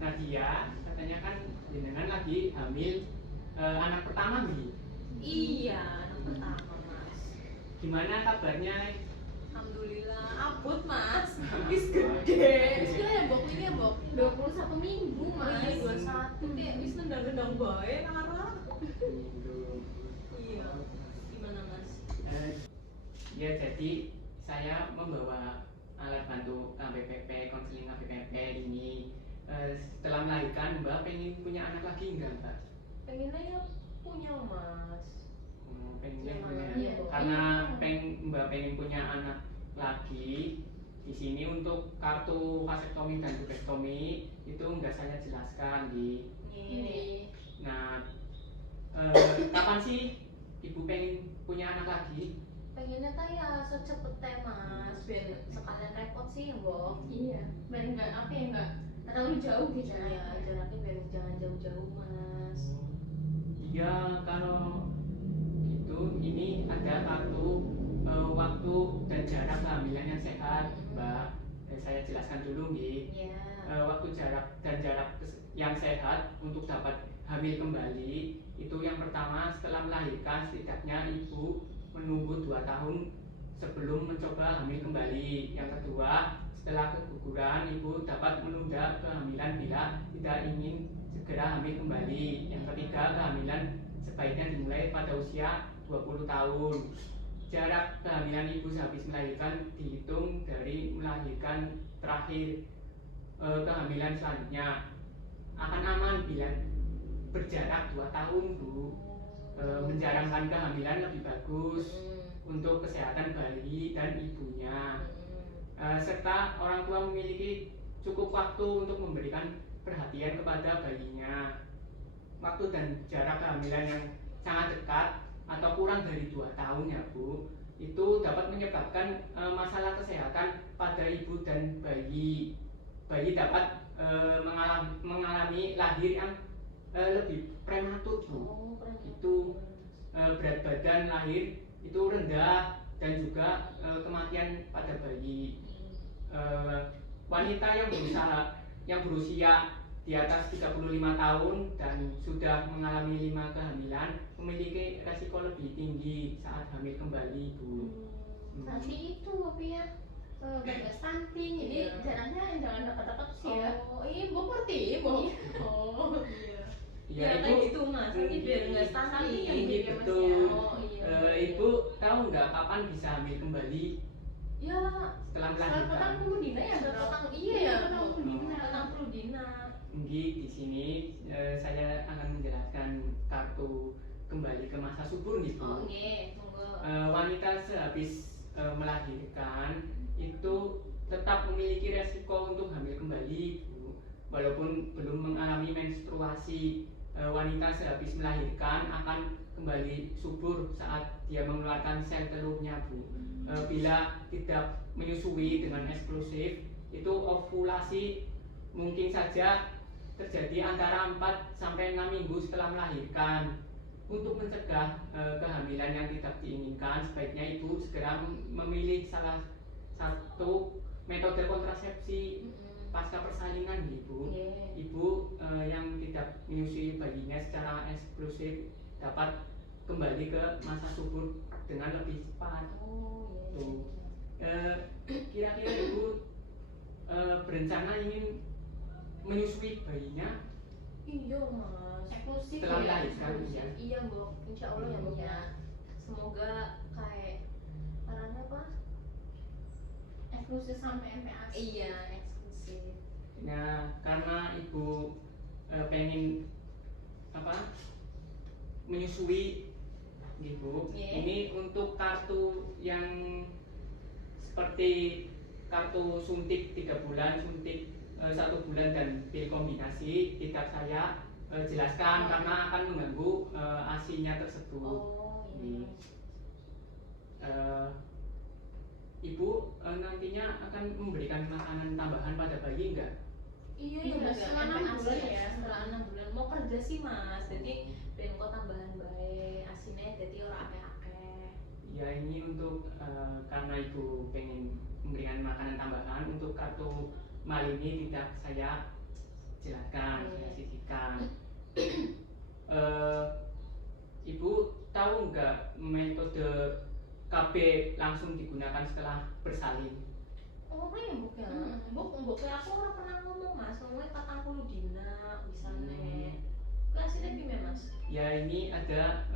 Nadia, katanya kan jenengan lagi hamil anak pertama nih. Iya, anak pertama mas. Gimana kabarnya? Alhamdulillah, abot mas. Wis gede. Wis gede ya mbok ini ya mbok 21 minggu mas. Iya 21 kayak wis nendang-nendang bae Rara. Iya. Gimana mas? Ya jadi saya membawa alat bantu KPPP, konseling KPPP ini. Setelah melahirkan Mbak pengen punya anak lagi enggak Mbak? Pengennya ya punya mas. Pengennya Iya, punya. iya, Bu. Karena Mbak pengen punya anak lagi. Di sini untuk kartu vasektomi dan pubektomi itu enggak saya jelaskan di. Iya. Nah, kapan sih Ibu pengen punya anak lagi? Pengennya kayak secepetnya mas. Biar sekalian repot sih mbok. Iya, biar enggak apa ya enggak terlalu jauh gitu Iya, ya. jaraknya biar jangan jauh-jauh mas. Iya, kalau itu ini ada kartu waktu dan jarak kehamilan yang sehat, Mbak. Saya jelaskan dulu nih. Iya. Waktu jarak dan jarak yang sehat untuk dapat hamil kembali itu yang pertama setelah melahirkan setidaknya ibu menunggu 2 tahun sebelum mencoba hamil kembali. Yang kedua, setelah keguguran ibu dapat menunda kehamilan bila tidak ingin segera hamil kembali. Yang ketiga, kehamilan sebaiknya dimulai pada usia 20 tahun. Jarak kehamilan ibu sehabis melahirkan dihitung dari melahirkan terakhir. Kehamilan selanjutnya akan aman bila berjarak 2 tahun Bu. Menjarangkan kehamilan lebih bagus untuk kesehatan bayi dan ibunya. Serta orang tua memiliki cukup waktu untuk memberikan perhatian kepada bayinya. Waktu dan jarak kehamilan yang sangat dekat atau kurang dari 2 tahun ya Bu, itu dapat menyebabkan masalah kesehatan pada ibu dan bayi. Bayi dapat mengalami lahir yang lebih prematur Bu. Itu berat badan lahir itu rendah dan juga kematian pada bayi. Wanita yang berusia di atas 35 tahun dan sudah mengalami 5 kehamilan memiliki resiko lebih tinggi saat hamil kembali Bu. Nanti itu tapi ya gagal stunting, jadi jaraknya jangan dekat-dekat sih ya. Oh, iya, mbok ngerti, mbok. Oh, iya. Ya, Ya, Ibu, kayak gitu mas, nanti biar nggak stunting yang ini gitu, Mas, betul. ya. Oh, iya. Ibu tahu nggak kapan bisa hamil kembali Ya, setelah Setelah melahirkan? petang dulu Dina ya, petang iya ya, petang Bu. dulu Dina. Petang perlu Dina. Di sini saya akan menjelaskan kartu kembali ke masa subur nih Bu. Oh, nggih, monggo. Wanita sehabis melahirkan itu tetap memiliki resiko untuk hamil kembali Bu. Walaupun belum mengalami menstruasi, wanita sehabis melahirkan akan kembali subur saat dia mengeluarkan sel telurnya Bu. Bila tidak menyusui dengan eksklusif, itu ovulasi mungkin saja terjadi antara 4 sampai 6 minggu setelah melahirkan. Untuk mencegah kehamilan yang tidak diinginkan, sebaiknya ibu segera memilih salah satu metode kontrasepsi pasca persalinan Ibu. Ibu yang tidak menyusui bayinya secara eksklusif dapat kembali ke masa subur dengan lebih cepat. Oh, iya. Tuh. Kira-kira Ibu berencana ingin menyusui bayinya Iya mas. Eksklusif setelah ya. melahirkan ya? Iya mbok, insya Allah ya mbok ya. Semoga kayak caranya apa? Eksklusif sampai MPAS. Iya eksklusif. Nah, karena Ibu pengen menyusui Ibu, ini untuk kartu yang seperti kartu suntik 3 bulan, suntik 1 bulan dan pil kombinasi tidak saya jelaskan karena akan mengganggu ASI-nya tersebut. Oh iya. Ibu nantinya akan memberikan makanan tambahan pada bayi enggak? Iya Iya, ya setelah 6 bulan ya. Setelah 6 bulan mau kerja sih mas. Jadi pengen kok tambahan baik asinnya jadi orang akeh-akeh. Ya ini untuk karena Ibu pengen memberikan makanan tambahan untuk kartu mal ini tidak saya jelaskan, saya sisihkan. Ibu tahu nggak metode KB langsung digunakan setelah bersalin? Oh, apa ya mbok ya? Mbok aku ora pernah ngomong Mas, ngomongnya 40 dina bisane. Kelasnya piye Mas? Ya ini ada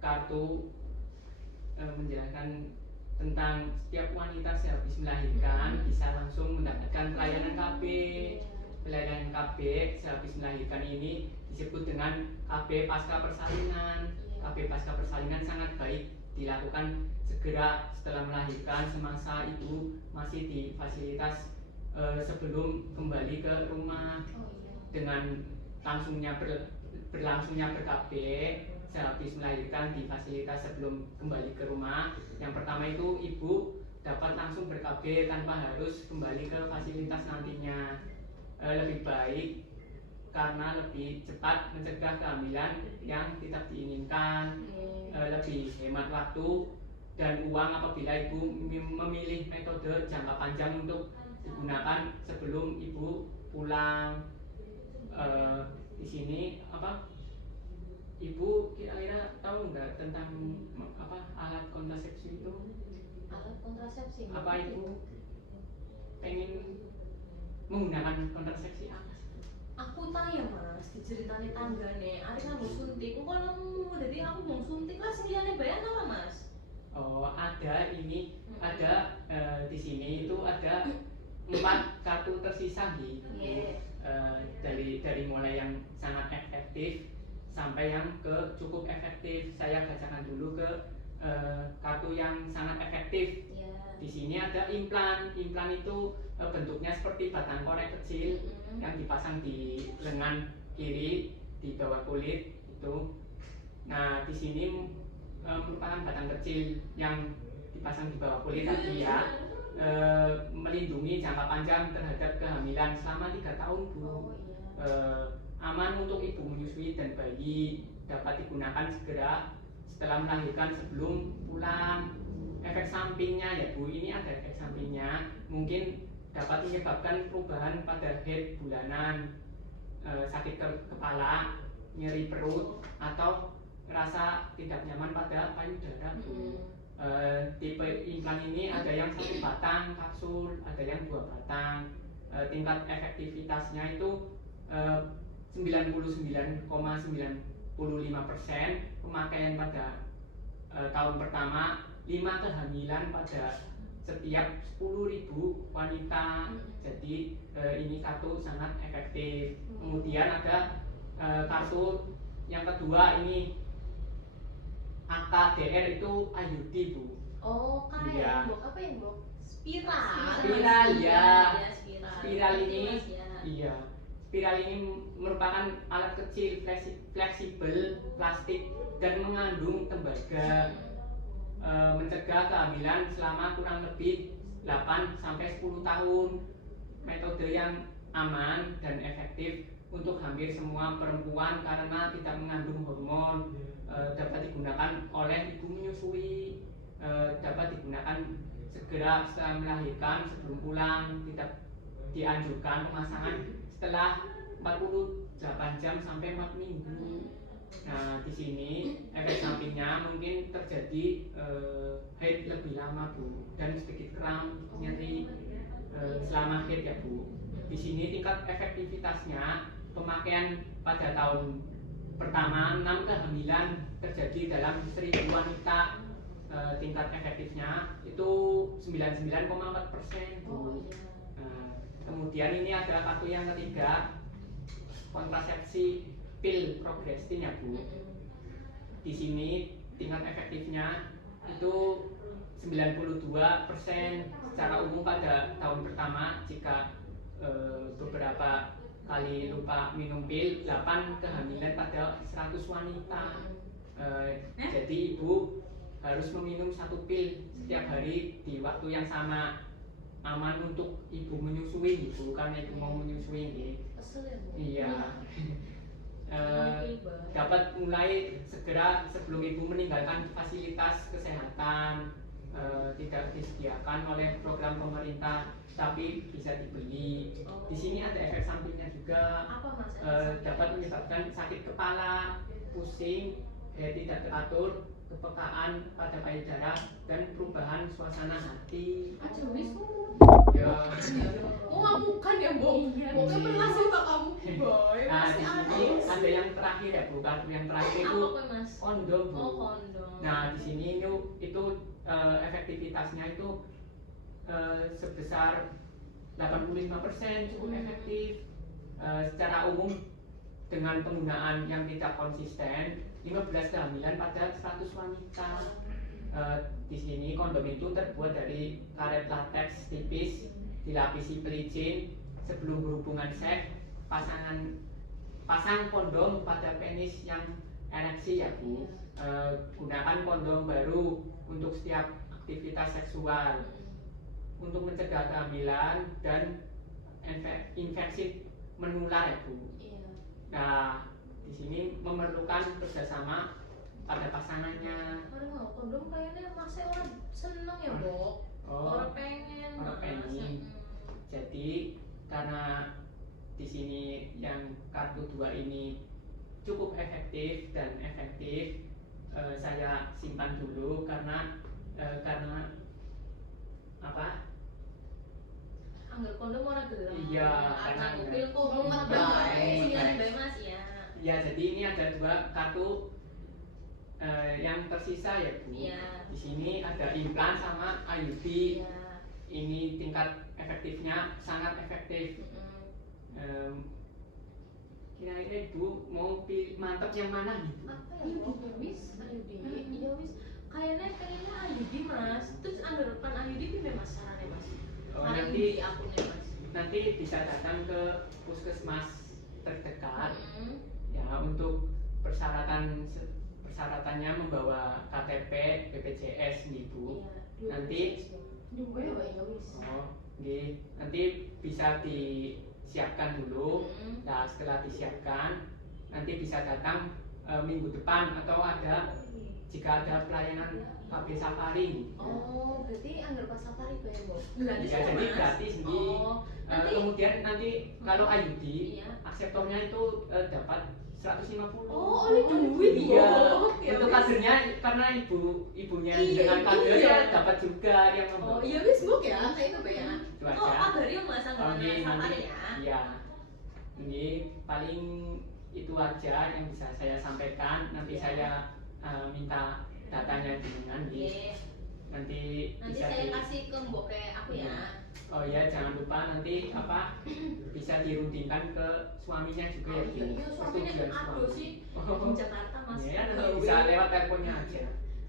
kartu menjelaskan tentang setiap wanita sehabis melahirkan bisa langsung mendapatkan pelayanan KB. Pelayanan KB sehabis melahirkan ini disebut dengan KB pasca persalinan. KB pasca persalinan sangat baik dilakukan segera setelah melahirkan semasa ibu masih di fasilitas sebelum kembali ke rumah. Dengan berlangsungnya ber-KB sehabis melahirkan di fasilitas sebelum kembali ke rumah. Yang pertama itu ibu dapat langsung ber-KB tanpa harus kembali ke fasilitas nantinya. Lebih baik karena lebih cepat mencegah kehamilan yang tidak diinginkan, lebih hemat waktu dan uang apabila ibu memilih metode jangka panjang untuk digunakan sebelum ibu pulang. Di sini ibu kira-kira tahu nggak tentang alat kontrasepsi itu? Alat kontrasepsi. Apa ibu pengen menggunakan kontrasepsi apa? Aku tahu ya Mas, diceritani tanggane, arek nganggo suntik, kok nemu, jadi aku mau suntik lah sendiriane bayan ora Mas? Oh, ada ini, ada di sini itu ada 4 kartu tersisa nih. Dari mulai yang sangat efektif sampai yang ke cukup efektif. Saya bacakan dulu ke kartu yang sangat efektif. Di sini ada implan. Implan itu bentuknya seperti batang korek kecil yang dipasang di lengan kiri di bawah kulit itu. Nah, di sini merupakan batang kecil yang dipasang di bawah kulit tadi ya. Melindungi jangka panjang terhadap kehamilan selama 3 tahun Bu. Aman untuk ibu menyusui dan bayi, dapat digunakan segera setelah melahirkan sebelum pulang. Efek sampingnya ya Bu, ini ada efek sampingnya, mungkin dapat menyebabkan perubahan pada head bulanan, sakit kepala, nyeri perut, atau rasa tidak nyaman pada payudara Bu. Tipe implan ini ada yang 1 batang kapsul, ada yang 2 batang. Tingkat efektivitasnya itu 99,95%. Pemakaian pada tahun pertama, 5 kehamilan pada setiap 10.000 wanita. Jadi ini kartu sangat efektif. Kemudian ada kartu yang kedua ini AKDR itu IUD Bu. Oh, kayak Iya. mbok apa ya mbok? Spiral. Spiral ya. Spiral. Spiral ini Mas, ya. iya. Spiral ini merupakan alat kecil fleksibel plastik dan mengandung tembaga. Mencegah kehamilan selama kurang lebih 8 sampai 10 tahun. Metode yang aman dan efektif untuk hampir semua perempuan karena tidak mengandung hormon. Dapat digunakan oleh ibu menyusui, dapat digunakan segera setelah melahirkan sebelum pulang. Tidak dianjurkan pemasangan setelah 48 jam sampai 4 minggu. Nah, di sini efek sampingnya mungkin terjadi haid lebih lama Bu, dan sedikit kram, nyeri selama haid ya Bu. Di sini tingkat efektivitasnya pemakaian pada tahun pertama 6 kehamilan terjadi dalam 1.000 wanita. Tingkat efektifnya itu 99,4% Bu. Kemudian ini ada kartu yang ketiga, kontrasepsi pil progrestin ya Bu. Di sini tingkat efektifnya itu 92% secara umum pada tahun pertama. Jika beberapa kali lupa minum pil, 8 kehamilan pada 100 wanita. Jadi ibu harus meminum 1 pil setiap hari di waktu yang sama. Aman untuk ibu menyusui gitu, karena ibu mau menyusui gitu. Iya. Dapat mulai segera sebelum ibu meninggalkan fasilitas kesehatan. tidak disediakan oleh program pemerintah, tapi bisa dibeli. Di sini ada efek sampingnya juga, Apa Mas? dapat menyebabkan sakit kepala, pusing, gaya tidak teratur, kepekaan pada payudara, dan perubahan suasana hati. Aja wis Ya. oh ngamukan ya Bu Iya. pokoknya berhasil tak kamu boy Nah, di masih sini ada yang terakhir ya Bu, kartu yang terakhir itu Apa kok Mas? kondom Bu. Oh kondom. Nah, di sini itu efektivitasnya itu sebesar 85%, cukup efektif. Secara umum dengan penggunaan yang tidak konsisten, 15 kehamilan pada 100 wanita. Di sini kondom itu terbuat dari karet latex tipis, dilapisi pelicin. Sebelum berhubungan seks, pasang kondom pada penis yang ereksi ya Bu. Gunakan kondom baru untuk setiap aktivitas seksual untuk mencegah kehamilan dan infeksi menular ya Bu. Iya. Nah, di sini memerlukan kerjasama pada pasangannya. Aduh, kondom kayaknya masih orang seneng ya, Bu. Oh, Orang pengen. orang Mas. pengen. Jadi karena di sini yang kartu 2 ini cukup efektif, saya simpan dulu karena apa? Angger kondom ora gelem. Iya, karena karena mobil kok Oh, mumet mumet bae. bae. Sing bae Mas ya. Ya, jadi ini ada 2 kartu yang tersisa ya Bu. Iya. Di sini ada implan sama IUD. Iya. Ini tingkat efektifnya sangat efektif. Kira-kira Ibu mau mantap yang mana nih Bu? Apa ya, Ayo Bu? di wis Iya wis. Kayaknya Ayudi Mas. Terus angger depan Ayudi pindah Mas sarane Mas. Oh, Paling nanti di akunnya Mas. nanti bisa datang ke puskesmas terdekat Mm. ya untuk persyaratannya membawa KTP, BPJS nih Bu. Iya. Nanti juga ya ya wis nanti bisa disiapkan dulu. Mm. Nah, setelah disiapkan nanti bisa datang minggu depan atau jika ada pelayanan KB Safari nih. Oh, berarti anggar pas safari bayar Bu. Gratis Ya, ya, jadi Mas? gratis nih. Oh, nanti Kemudian nanti kalau IUD iya. akseptornya itu dapat 150. Oh, oleh duit Iya. Bu. Ya Untuk wis. kadernya karena ibunya Iya, dengan kader iya. ya dapat juga yang Oh, membawa. iya wis Bu ya, kayak itu Bu ya. Itu Oh, aja. kabari Mas anggaran Oke, nanti safari ya. iya. Ini paling itu aja yang bisa saya sampaikan. Nanti Iya. saya minta datanya dengan Oke. nanti Nanti bisa saya kasih ke Mbok kayak aku ya. Oh ya, jangan lupa nanti bisa dirundingkan ke suaminya juga ya. Oh, iya, iya, suaminya Persetujuan aduh suami. sih Oh. di Jakarta Mas. Ya, nanti Gawe. bisa lewat teleponnya aja.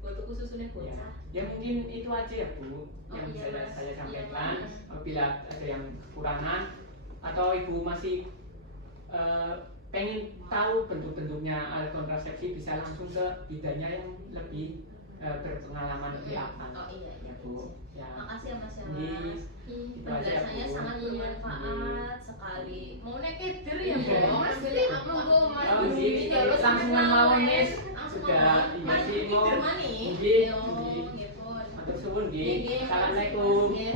Buat tuku susunya Ya. bocah. Ya mungkin itu aja ya Bu yang iya, bisa Mas. saya Iya, sampaikan. Mas. Apabila ada yang kekurangan atau Ibu masih pengen tahu bentuk-bentuknya alat kontrasepsi, bisa langsung ke bidannya yang lebih berpengalaman lebih apa. Oh iya, Ya Bu. Ya. Makasih ya Mas ya. Ini Mas. itu aja ya Penjelasannya Bu. sangat bermanfaat sekali. Mau nekeder ya Iya. Bu? Mas Ambil ini apa? monggo Mas Oh, Budi. ini Kalau langsung sampai mau lawan. nih. Langsung Sudah ngomong. iya Mas, sih, mau nekeder mani? nggih, Yo, nggih. nggih pun. Matur suwun Nggih, nggih. nggih, Assalamualaikum. Nggih,